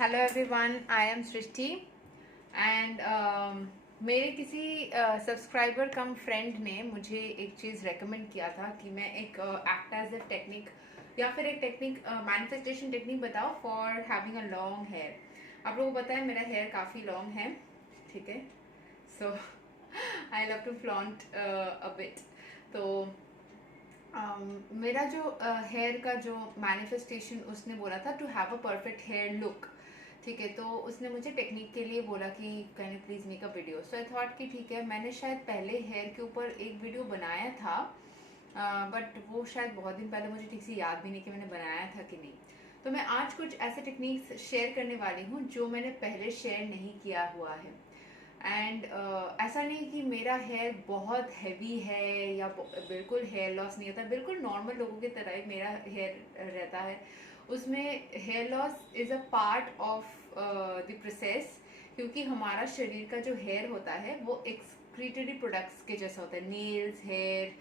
Hello everyone, I am Srishti and मेरे किसी subscriber कम friend ने मुझे एक चीज़ रेकमेंड किया था कि मैं एक एक्ट एज ए टेक्निक या फिर एक टेक्निक मैनिफेस्टेशन टेक्निक बताओ for having a long hair. आप लोगों को पता है मेरा हेयर काफ़ी लॉन्ग है, ठीक है। So I love to flaunt a bit. तो मेरा जो हेयर का जो मैनिफेस्टेशन उसने बोला था to have a perfect hair look, ठीक है। तो उसने मुझे टेक्निक के लिए बोला कि can you please make a video. So I thought कि ठीक है, मैंने शायद पहले हेयर के ऊपर एक वीडियो बनाया था, बट वो शायद बहुत दिन पहले, मुझे ठीक से याद भी नहीं कि मैंने बनाया था कि नहीं। तो मैं आज कुछ ऐसे टेक्निक्स शेयर करने वाली हूँ जो मैंने पहले शेयर नहीं किया हुआ है। एंड ऐसा नहीं कि मेरा हेयर बहुत हैवी है या बिल्कुल हेयर लॉस नहीं होता, बिल्कुल नॉर्मल लोगों की तरह ही मेरा हेयर रहता है। उसमें hair loss is a part of the process, क्योंकि हमारा शरीर का जो हेयर होता है वो एक्सक्रीटरी प्रोडक्ट्स के जैसा होता है। नेल्स, हेयर,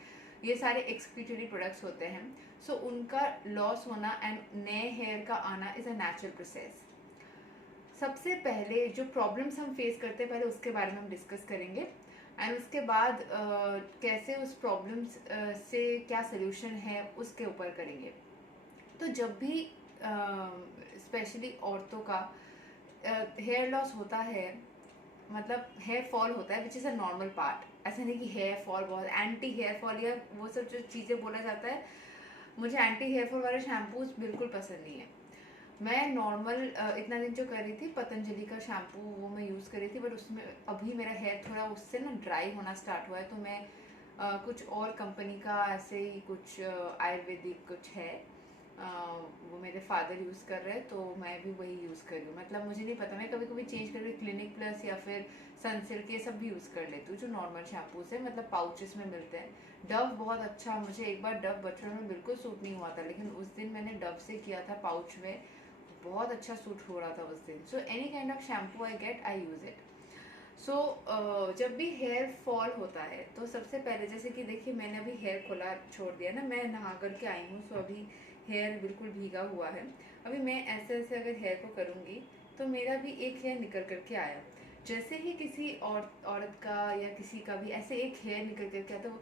ये सारे एक्सक्रीटरी प्रोडक्ट्स होते हैं। सो उनका लॉस होना एंड नए हेयर का आना इज़ अ नेचुरल प्रोसेस। सबसे पहले जो प्रॉब्लम्स हम फेस करते हैं, पहले उसके बारे में हम डिस्कस करेंगे एंड उसके बाद कैसे उस प्रॉब्लम्स से क्या सोल्यूशन है उसके ऊपर करेंगे। तो जब भी स्पेशली औरतों का हेयर लॉस होता है, मतलब हेयर फॉल होता है, which is a normal part. ऐसा नहीं कि हेयर फॉल बहुत एंटी हेयर फॉल या वो सब जो चीज़ें बोला जाता है, मुझे एंटी हेयर फॉल वाले शैम्पूज बिल्कुल पसंद नहीं है। मैं नॉर्मल इतना दिन जो कर रही थी, पतंजलि का शैम्पू वो मैं यूज़ कर रही थी, बट उसमें अभी मेरा हेयर थोड़ा उससे ना ड्राई होना स्टार्ट हुआ है। तो मैं कुछ और कंपनी का ऐसे ही कुछ आयुर्वेदिक कुछ है, वो मेरे फादर यूज़ कर रहे हैं, तो मैं भी वही यूज़ कर रही हूँ। मतलब मुझे नहीं पता, मैं कभी कभी चेंज कर रही हूँ, क्लिनिक प्लस या फिर सनसिल्क, ये सब भी यूज़ कर लेती हूँ जो नॉर्मल शैम्पूज है, मतलब पाउचेस में मिलते हैं। डव बहुत अच्छा, मुझे एक बार डव बचपन में बिल्कुल सूट नहीं हुआ था, लेकिन उस दिन मैंने डव से किया था पाउच में, बहुत अच्छा सूट हो रहा था उस दिन। So any kind of shampoo I get, I use it. So जब भी हेयर फॉल होता है तो सबसे पहले, जैसे कि देखिए मैंने अभी हेयर खोला छोड़ दिया ना, मैं नहा करके आई हूँ, सो अभी हेयर बिल्कुल भीगा हुआ है। अभी मैं ऐसे ऐसे अगर हेयर को करूँगी तो मेरा भी एक हेयर निकल करके आया। जैसे ही किसी औरत का या किसी का भी ऐसे एक हेयर निकल करके आता, तो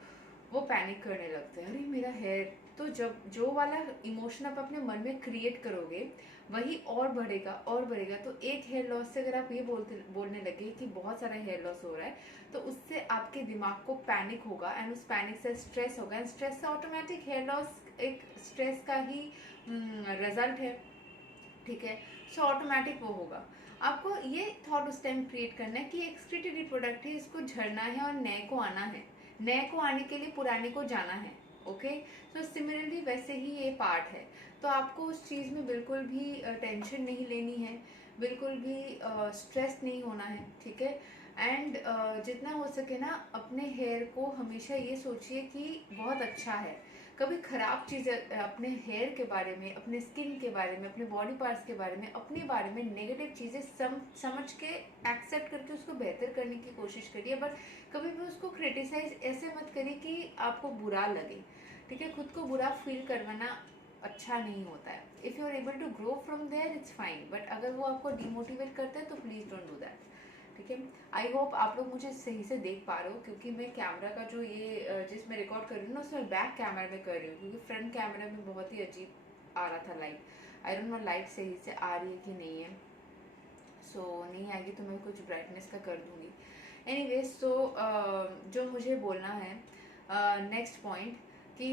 वो पैनिक करने लगते हैं, अरे मेरा हेयर। तो जब जो वाला इमोशन आप अपने मन में क्रिएट करोगे वही और बढ़ेगा और बढ़ेगा। तो एक हेयर लॉस से अगर आप ये बोलने लगे कि बहुत सारा हेयर लॉस हो रहा है, तो उससे आपके दिमाग को पैनिक होगा एंड उस पैनिक से स्ट्रेस होगा एंड स्ट्रेस से ऑटोमेटिक हेयर लॉस एक स्ट्रेस का ही रिजल्ट है, ठीक है। सो ऑटोमेटिक वो होगा। आपको ये थॉट उस टाइम क्रिएट करना है कि एक्सक्रीटरी प्रोडक्ट है, इसको झड़ना है और नए को आना है। नए को आने के लिए पुराने को जाना है। ओके। सो सिमिलरली वैसे ही ये पार्ट है। तो आपको उस चीज़ में बिल्कुल भी टेंशन नहीं लेनी है, बिल्कुल भी स्ट्रेस नहीं होना है, ठीक है। एंड जितना हो सके ना, अपने हेयर को हमेशा ये सोचिए कि बहुत अच्छा है। कभी खराब चीज़ें अपने हेयर के बारे में, अपने स्किन के बारे में, अपने बॉडी पार्ट्स के बारे में, अपने बारे में नेगेटिव चीज़ें समझ के एक्सेप्ट करके उसको बेहतर करने की कोशिश करिए, बट कभी भी उसको क्रिटिसाइज ऐसे मत करिए कि आपको बुरा लगे, ठीक है। खुद को बुरा फील करवाना अच्छा नहीं होता है। If you are able to grow from there it's fine, but अगर वो आपको डिमोटिवेट करता है तो प्लीज़ डोंट डू दैट, ठीक है। आई होप आप लोग मुझे सही से देख पा रहे हो, क्योंकि मैं कैमरा का जो ये जिसमें रिकॉर्ड कर रही हूँ ना, उसमें बैक कैमरा में कर रही हूँ, क्योंकि फ्रंट कैमरा में बहुत ही अजीब आ रहा था light. I don't know light सही से आ रही है कि नहीं है। सो नहीं आएगी तो मैं कुछ ब्राइटनेस का कर दूंगी। एनीवेज, सो जो मुझे बोलना है नेक्स्ट पॉइंट कि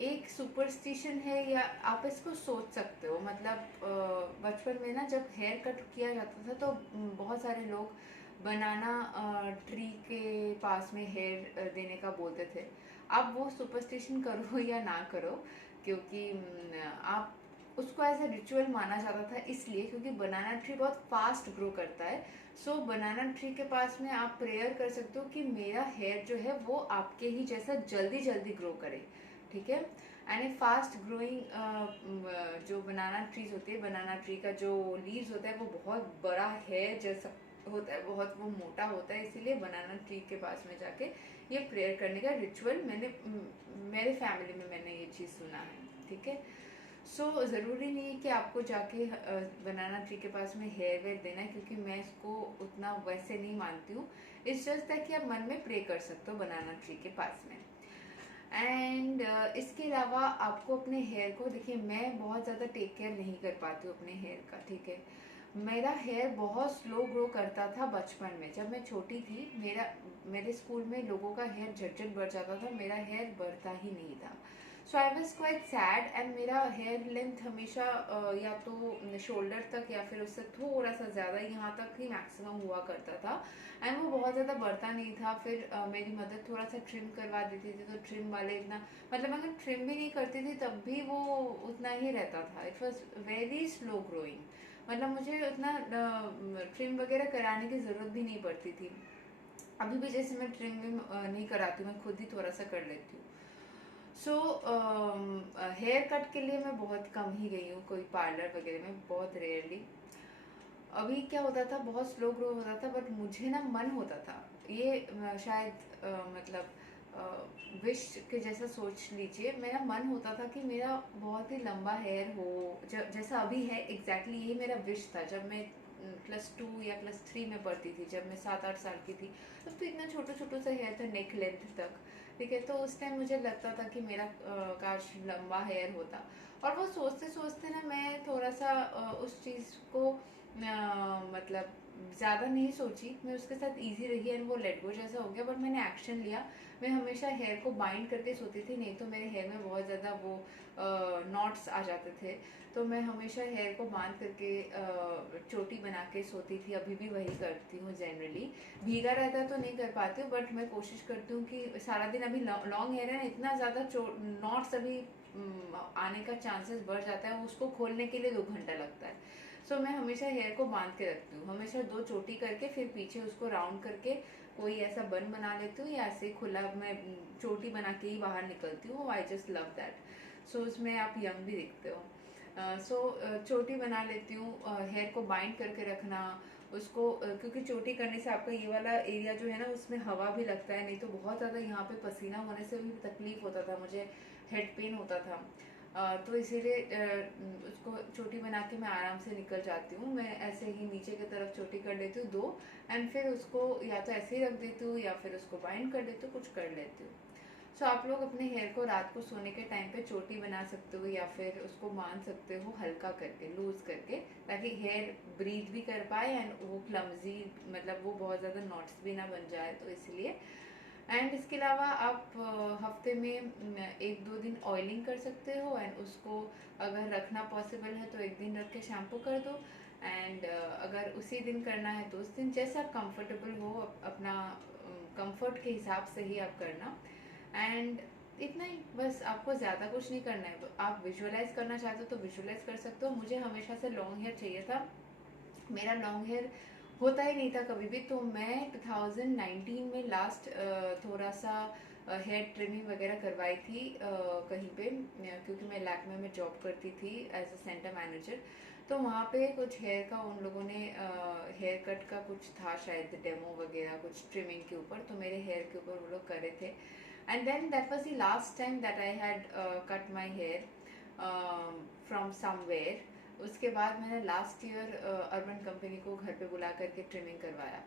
एक सुपरस्टिशन है, या आप इसको सोच सकते हो। मतलब बचपन में ना जब हेयर कट किया जाता था तो बहुत सारे लोग बनाना ट्री के पास में हेयर देने का बोलते थे। आप वो सुपरस्टिशन करो या ना करो, क्योंकि आप उसको एज ए रिचुअल माना जाता था, इसलिए क्योंकि बनाना ट्री बहुत फास्ट ग्रो करता है। सो बनाना ट्री के पास में आप प्रेयर कर सकते हो कि मेरा हेयर जो है वो आपके ही जैसा जल्दी जल्दी ग्रो करे, ठीक है। एंड ए फास्ट ग्रोइंग जो बनाना ट्रीज होते हैं, बनाना ट्री का जो लीव्स होता है वो बहुत बड़ा हेयर जैसा होता है, बहुत वो मोटा होता है, इसीलिए बनाना ट्री के पास में जाके ये प्रेयर करने का रिचुअल मैंने मेरे फैमिली में मैंने ये चीज़ सुना है, ठीक है। सो ज़रूरी नहीं है कि आपको जाके बनाना ट्री के पास में हेयर वेयर देना है, क्योंकि मैं इसको उतना वैसे नहीं मानती हूँ। इट्स जस्ट दैट कि आप मन में प्रे कर सकते हो बनाना ट्री के पास में। एंड इसके अलावा आपको अपने हेयर को, देखिए मैं बहुत ज़्यादा टेक केयर नहीं कर पाती हूँ अपने हेयर का, ठीक है। मेरा हेयर बहुत स्लो ग्रो करता था बचपन में, जब मैं छोटी थी। मेरे स्कूल में लोगों का हेयर झट बढ़ जाता था, मेरा हेयर बढ़ता ही नहीं था। So I was quite sad. And मेरा हेयर लेंथ हमेशा या तो शोल्डर तक या फिर उससे थोड़ा सा ज़्यादा यहाँ तक ही मैक्सिमम हुआ करता था। एंड वो बहुत ज़्यादा बढ़ता नहीं था। फिर मेरी मदर थोड़ा सा ट्रिम करवा देती थी, तो ट्रिम वाले इतना, मतलब अगर ट्रिम भी नहीं करती थी तब भी वो उतना ही रहता था। It was very slow growing, मतलब मुझे उतना ट्रिम वगैरह कराने की ज़रूरत भी नहीं पड़ती थी। अभी भी जैसे मैं ट्रिम भी नहीं कराती हूँ, मैं खुद ही थोड़ा सा कर लेती हूँ। सो हेयर कट के लिए मैं बहुत कम ही गई हूँ कोई पार्लर वगैरह में, बहुत रेयरली। अभी क्या होता था, बहुत स्लो ग्रो होता था, बट मुझे ना मन होता था, ये शायद मतलब विश के जैसा सोच लीजिए। मेरा मन होता था कि मेरा बहुत ही लंबा हेयर हो, जैसा अभी है एग्जैक्टली यही मेरा विश था। जब मैं +2 या +3 में पढ़ती थी, जब मैं 7-8 साल की थी, तब तो इतना छोटा छोटा सा हेयर था, नेक लेंथ तक, ठीक है। तो उस टाइम मुझे लगता था कि मेरा काश लंबा हेयर होता। और वो सोचते सोचते ना मैं थोड़ा सा उस चीज़ को मतलब ज़्यादा नहीं सोची, मैं उसके साथ इजी रही एंड वो लेट गो जैसा हो गया। बट मैंने एक्शन लिया। मैं हमेशा हेयर को बाइंड करके सोती थी, नहीं तो मेरे हेयर में बहुत ज़्यादा वो नॉट्स आ जाते थे। तो मैं हमेशा हेयर को बांध करके चोटी बना के सोती थी। अभी भी वही करती हूँ जनरली। भीगा रहता है तो नहीं कर पाती हूँ, बट मैं कोशिश करती हूँ कि सारा दिन, अभी लॉन्ग हेयर है ना, इतना ज़्यादा नॉट्स अभी आने का चांसेस बढ़ जाता है, उसको खोलने के लिए 2 घंटा लगता है। सो मैं हमेशा हेयर को बांध के रखती हूँ, हमेशा 2 चोटी करके फिर पीछे उसको राउंड करके कोई ऐसा बन बना लेती हूँ, या ऐसे खुला मैं चोटी बना के ही बाहर निकलती हूँ। I just love that. So उसमें आप यंग भी दिखते हो। चोटी बना लेती हूँ। हेयर को बाइंड करके रखना उसको, क्योंकि चोटी करने से आपका ये वाला एरिया जो है ना, उसमें हवा भी लगता है, नहीं तो बहुत ज़्यादा यहाँ पे पसीना होने से भी तकलीफ होता था मुझे, हेड पेन होता था। तो इसीलिए उसको चोटी बना के मैं आराम से निकल जाती हूँ। मैं ऐसे ही नीचे की तरफ चोटी कर लेती हूँ 2, एंड फिर उसको या तो ऐसे ही रख देती हूँ या फिर उसको बाइंड कर देती हूँ, कुछ कर लेती हूँ। सो आप लोग अपने हेयर को रात को सोने के टाइम पे चोटी बना सकते हो, या फिर उसको बांध सकते हो हल्का करके, लूज करके, ताकि हेयर ब्रीथ भी कर पाए एंड वो क्लमजी, मतलब वो बहुत ज़्यादा नॉट्स भी ना बन जाए, तो इसलिए। एंड इसके अलावा आप हफ्ते में 1-2 दिन ऑयलिंग कर सकते हो, एंड उसको अगर रखना पॉसिबल है तो 1 दिन रख के शैम्पू कर दो। एंड अगर उसी दिन करना है तो उस दिन, जैसा आप कंफर्टेबल हो, अपना कंफर्ट के हिसाब से ही आप करना। एंड इतना ही, बस आपको ज़्यादा कुछ नहीं करना है। आप विजुअलाइज करना चाहते हो तो विजुअलाइज कर सकते हो। मुझे हमेशा से लॉन्ग हेयर चाहिए था, मेरा लॉन्ग हेयर होता ही नहीं था कभी भी। तो मैं 2019 में लास्ट थोड़ा सा हेयर ट्रिमिंग वगैरह करवाई थी कहीं पे, क्योंकि मैं लैक्मे में जॉब करती थी एज अ सेंटर मैनेजर। तो वहाँ पे कुछ हेयर का उन लोगों ने हेयर कट का कुछ था शायद डेमो वगैरह कुछ ट्रिमिंग के ऊपर, तो मेरे हेयर के ऊपर वो लोग कर रहे थे। And then that was the last time that I had cut my hair from somewhere. उसके बाद मैंने लास्ट ईयर अर्बन कंपनी को घर पे बुला करके ट्रिमिंग करवाया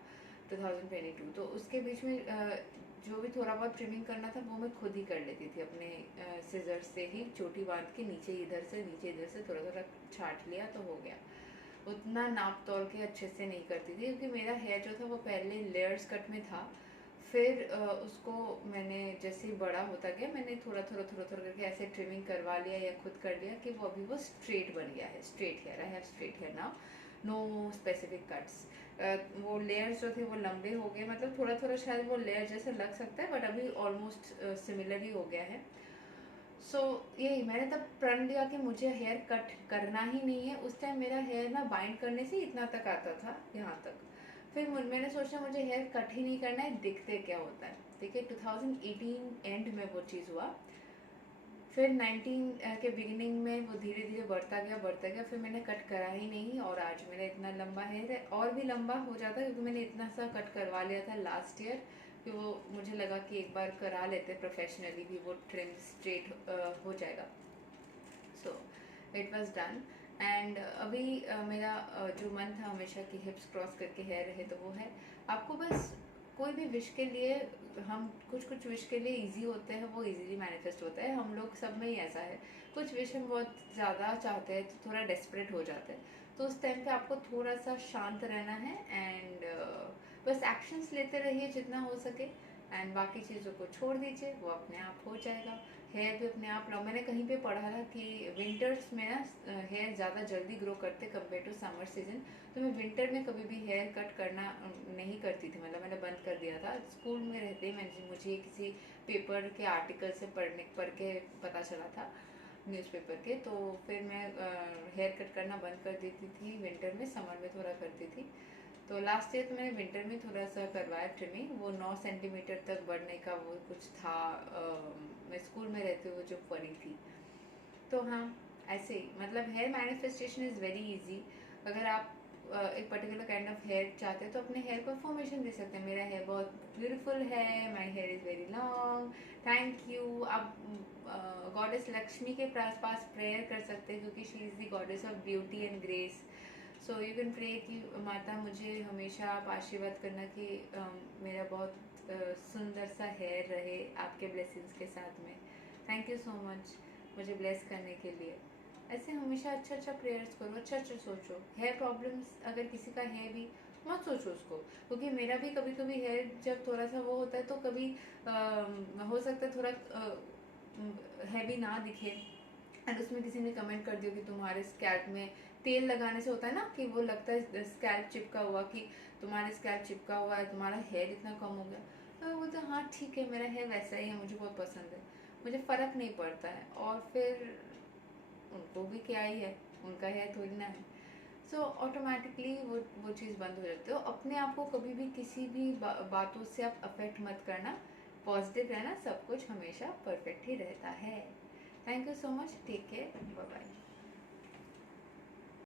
2022। तो उसके बीच में जो भी थोड़ा बहुत ट्रिमिंग करना था वो मैं खुद ही कर लेती थी अपने सिजर से ही, चोटी बांध के नीचे इधर से थोड़ा थोड़ा छाट लिया तो हो गया। उतना नाप तोल के अच्छे से नहीं करती थी, क्योंकि मेरा हेयर जो था वो पहले लेयर्स कट में था। फिर उसको मैंने जैसे ही बड़ा होता गया, मैंने थोड़ा करके ऐसे ट्रिमिंग करवा लिया या खुद कर लिया कि वो अभी वो स्ट्रेट बन गया है, straight hair. I have straight hair now, no specific cuts. वो लेयर्स जो थे वो लंबे हो गए, मतलब थोड़ा शायद वो लेयर जैसे लग सकता है, बट अभी ऑलमोस्ट सिमिलर ही हो गया है। यही मैंने तब प्रण लिया कि मुझे हेयर कट करना ही नहीं है। उस टाइम मेरा हेयर ना बाइंड करने से इतना तक आता था, यहाँ तक। फिर मैंने सोचा मुझे हेयर कट ही नहीं करना है, दिखते क्या होता है, ठीक है। 2018 एंड में वो चीज़ हुआ। फिर 19 के बिगिनिंग में वो धीरे धीरे बढ़ता गया, फिर मैंने कट करा ही नहीं, और आज मेरा इतना लंबा हेयर है। और भी लंबा हो जाता, क्योंकि मैंने इतना सा कट करवा लिया था लास्ट ईयर, कि वो मुझे लगा कि एक बार करा लेते प्रोफेशनली भी, वो ट्रिम स्ट्रेट हो जाएगा। So it was done. And अभी मेरा जो मन था हमेशा कि हिप्स क्रॉस करके हेयर रहे, तो वो है। आपको बस कोई भी विश के लिए, हम कुछ कुछ विश के लिए इजी होते हैं, वो इजीली मैनिफेस्ट होता है। हम लोग सब में ही ऐसा है, कुछ विश हम बहुत ज़्यादा चाहते हैं तो थोड़ा डेस्परेट हो जाते हैं। तो उस टाइम पे आपको थोड़ा सा शांत रहना है एंड बस एक्शंस लेते रहिए जितना हो सके, एंड बाकी चीज़ों को छोड़ दीजिए, वो अपने आप हो जाएगा। हेयर भी अपने आप लो। मैंने कहीं पे पढ़ा था कि विंटर्स में ना हेयर ज़्यादा जल्दी ग्रो करते कंपेयर टू समर सीजन। तो मैं विंटर में कभी भी हेयर कट करना नहीं करती थी, मतलब मैंने बंद कर दिया था। स्कूल में रहते ही मुझे किसी पेपर के आर्टिकल से पढ़ के पता चला था, न्यूज़पेपर के। तो फिर मैं हेयर कट करना बंद कर देती थी विंटर में, समर में थोड़ा करती थी। तो लास्ट ईयर तो मैंने विंटर में थोड़ा सा करवाया ट्रिमिंग, वो 9 सेंटीमीटर तक बढ़ने का वो कुछ था। मैं स्कूल में रहते हुए जो पढ़ी थी। तो हाँ, ऐसे ही मतलब hair manifestation is very easy. अगर आप एक पर्टिकुलर काइंड ऑफ हेयर चाहते हैं तो अपने हेयर को इन्फॉर्मेशन दे सकते हैं, मेरा हेयर बहुत ब्यूटीफुल है, my hair is very long, thank you. आप गॉडेस लक्ष्मी के पास प्रेयर कर सकते हैं, क्योंकि she is the goddess of beauty and grace. So you can pray कि माता मुझे हमेशा आप आशीर्वाद करना कि मेरा बहुत सुंदर सा हेयर रहे आपके ब्लेसिंग्स के साथ में। थैंक यू सो मच मुझे ब्लेस करने के लिए। ऐसे हमेशा अच्छा अच्छा प्रेयर्स करो, अच्छा अच्छा सोचो। हेयर प्रॉब्लम्स अगर किसी का है भी, मत सोचो उसको, क्योंकि मेरा भी कभी कभी हेयर जब थोड़ा सा वो होता है तो कभी हो सकता है थोड़ा हैवी ना दिखे, एंड उसमें किसी ने कमेंट कर दिया कि तुम्हारे स्कैल्प में तेल लगाने से होता है ना कि वो लगता है स्कैल्प चिपका हुआ, कि तुम्हारे स्कैल्प चिपका हुआ है, तुम्हारा हेयर इतना कम हो गया। तो वो तो हाँ ठीक है, मेरा हेयर वैसा ही है, मुझे बहुत पसंद है, मुझे फ़र्क नहीं पड़ता है। और फिर उनको भी क्या ही है, उनका हेयर थोड़ी ना है। सो ऑटोमेटिकली वो चीज़ बंद हो जाती है। तो अपने आप को कभी भी किसी भी बातों से आप अफेक्ट मत करना, पॉजिटिव रहना, सब कुछ हमेशा परफेक्ट ही रहता है। Thank you so much, take care, bye bye.